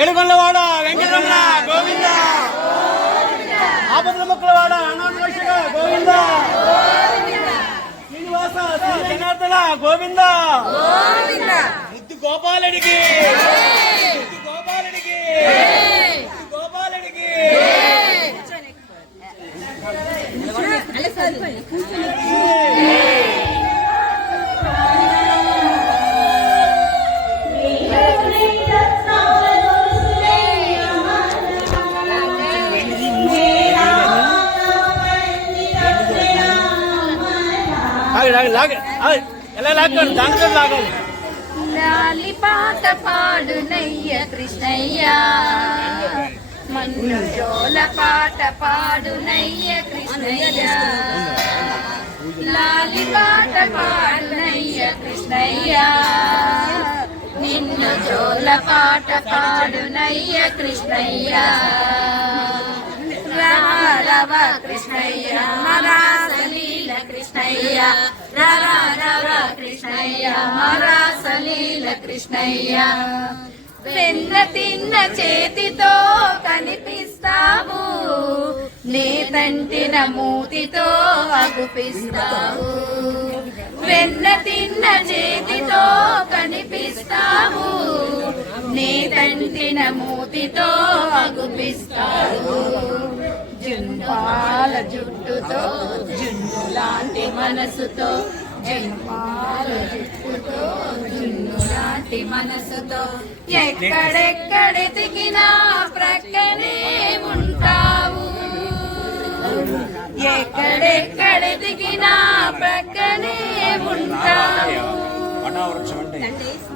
ఏడుకొండవాడ వెంకటరమణ గోవింద. ఆపదల మొక్కలవాడ అనాథ గోవింద. శ్రీనివాస జనార్దన గోవింద. ముద్దు గోపాలుడికి. ముద్దు గోపాలుడికి. గోపాలుడికి. ఆగి లాలి పాట పాడునయ్య కృష్ణయ్య. మన్ను జోల పాట పాడునయ్య కృష్ణయ్య. లాలి పాట పాడునయ్య కృష్ణయ్య. నిన్ను జోల పాట పాడునయ్య కృష్ణయ్య. రవ కృష్ణయ్య కృష్ణయ్య. రవ రవ కృష్ణయ్య. మరాసలీల కృష్ణయ్య. వెన్న తిన్న చేతితో కనిపిస్తావు. నేతంటిన మూతితో అగుపిస్తావు. వెన్న తిన్న చేతితో కనిపిస్తావు. నేతంటిన మూతితో అగుపిస్తావు. జున్పాల జుట్టుతో జున్ను మనసుతో జున్పాల జుట్టుతో జున్ను మనసుతో ప్రక్కనే ఉంటావు. ఎక్కడెక్కడెతికినా ప్రక్కనే ఉంటావు.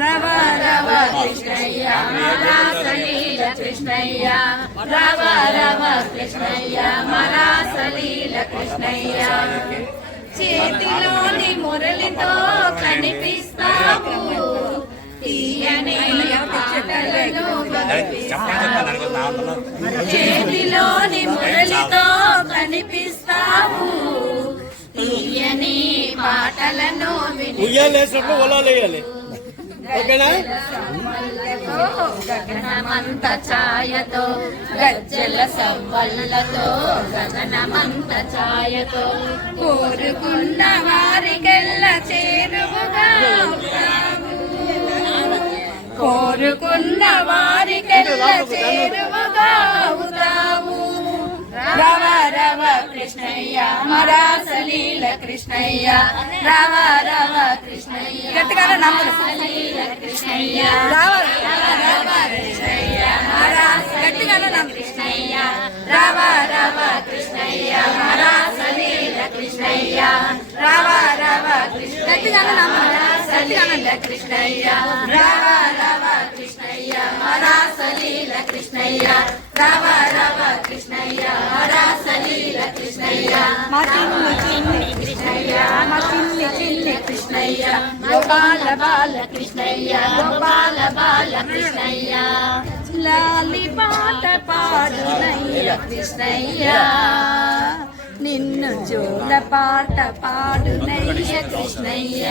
రవ రవ కృష్ణయ్య మరాసలీల కృష్ణయ్య రవ రవ కృష్ణయ్య మరాసలీల కృష్ణయ్య. చేతిలోని మురళితో కనిపిస్తావు. చేతిలోని మురళితో కనిపిస్తావు. తీయని పాటలను విని. ఉయ్యాలు ఓకేనా? గగనమంత ఛాయతో గజ్జల సవ్వళ్ళతో గగనమంత ఛాయతో కోరుకున్న వారికెల్ల చేరువుగా. కోరుకున్న వారికెల్ల చేరువుగా. రవ రవ కృష్ణయ్య మరాసలీల కృష్ణయ్య రవ రవ కృష్ణయ్య గట్టిగా నమ్మలీల కృష్ణయ్య రవ రవ కృష్ణయ్య గట్టిగా కృష్ణయ్య రవ రవ కృష్ణయ్య మరాసలీల కృష్ణయ్య. రావ రావ కృష్ణ సలీల కృష్ణయ్య. రావ రావ కృష్ణయ్య. మరాసలీల కృష్ణయ్య. రావ రావ కృష్ణయ్య. మరాసలీల కృష్ణయ్య. మా చిన్ని కృష్ణయ్య. మా చిన్ని చిన్ని కృష్ణయ్య. గోపాల బాల కృష్ణయ్య. గోపాల బాల కృష్ణయ్య. లాలి పాట పాడునయ్య కృష్ణయ్య. నిన్ను జోల పాట పాడునయ్య కృష్ణయ్య.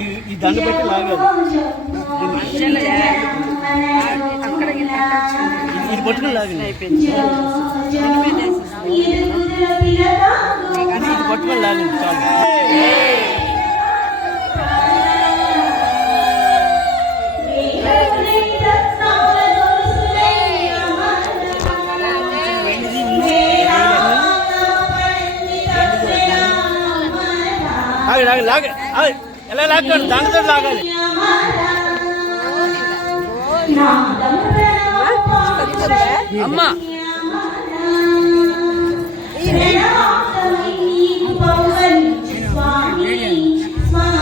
ఈ- దండ పెట్టి లాగాలి ఇది పట్టుకుని లాగింది ఇది పట్టుకుని లాగింది చాలు. ఆగి లాగి లాగి ఆగి. ఎలా లాగాలి దానితో లాగాలి. అమ్మా.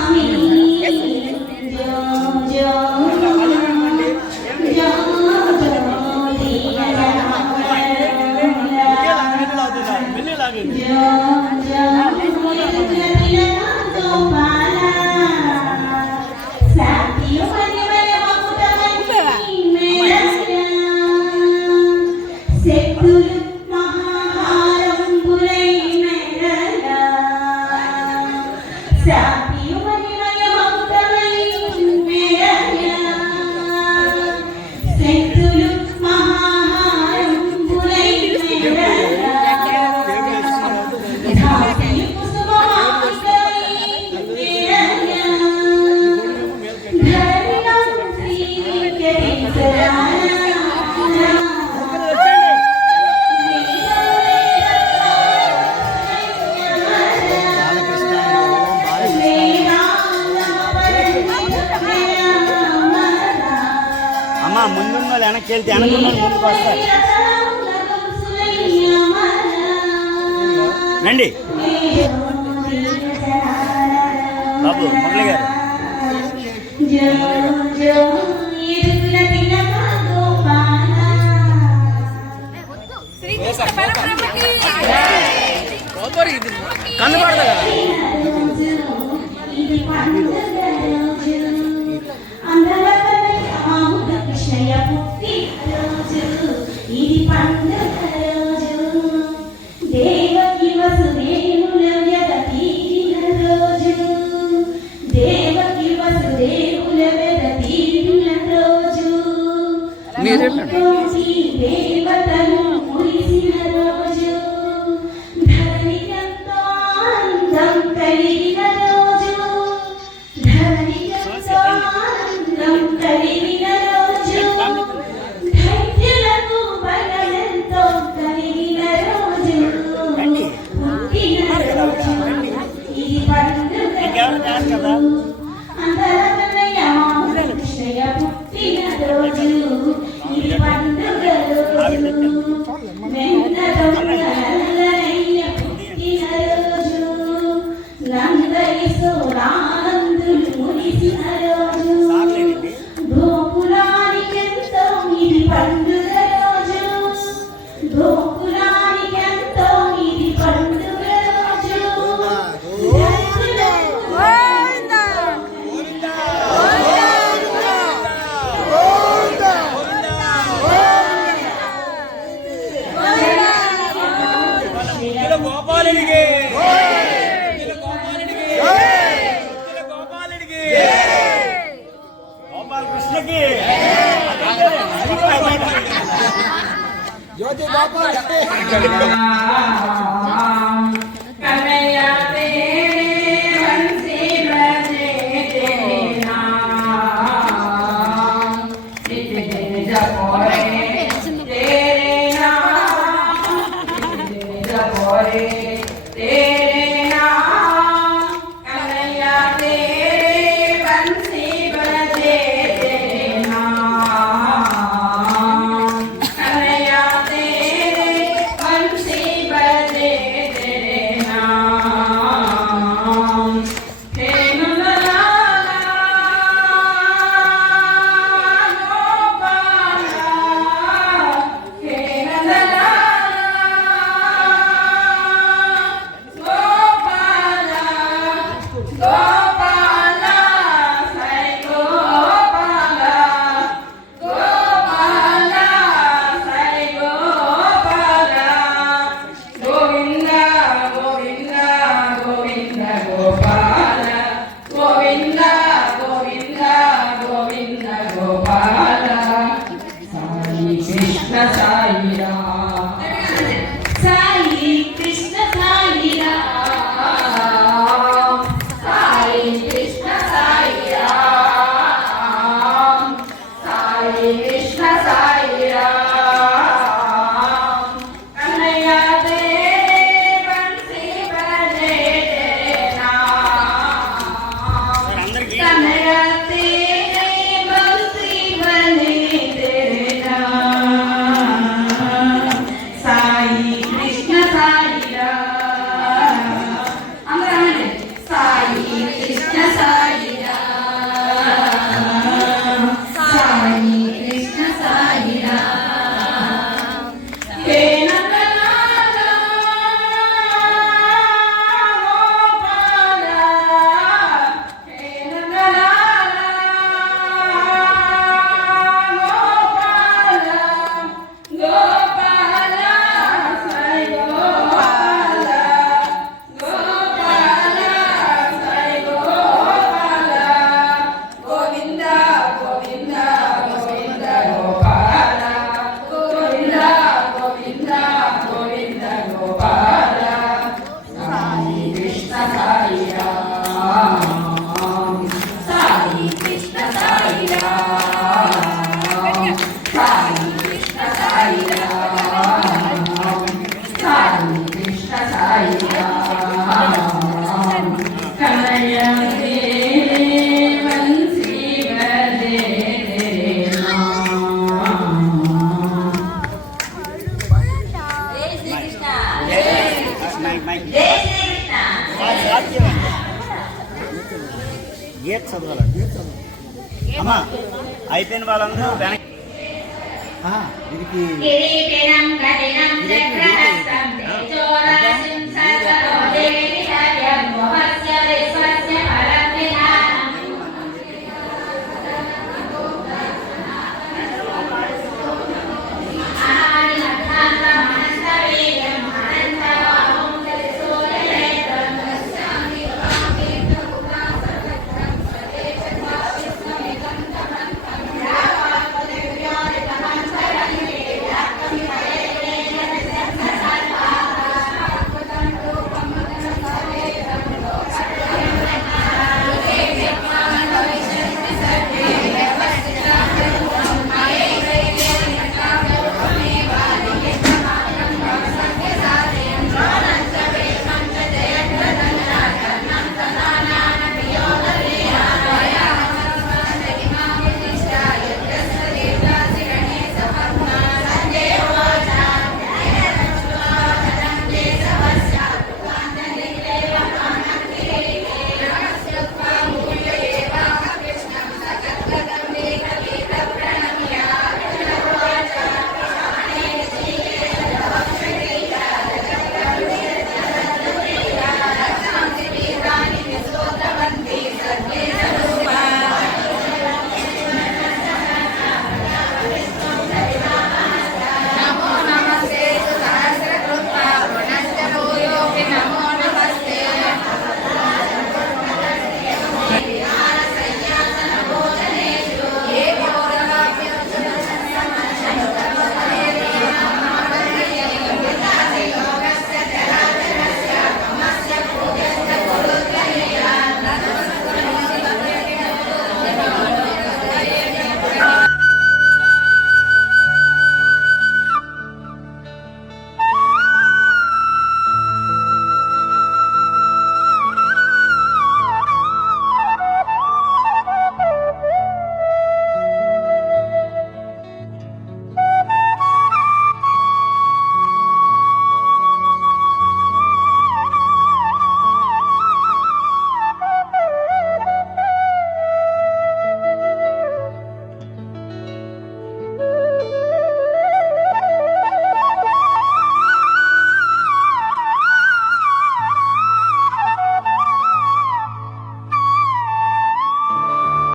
వెళ్ళి Yeah. వెళ్తే అనుకున్న ముందుకు వస్తారు రండి. బాబు మురళి గారు. కన్ను దేవకి వసుదేవుల માતા કી જોજે બાપા అయిపోయిన వాళ్ళందరూ వెనక్కి ఆ,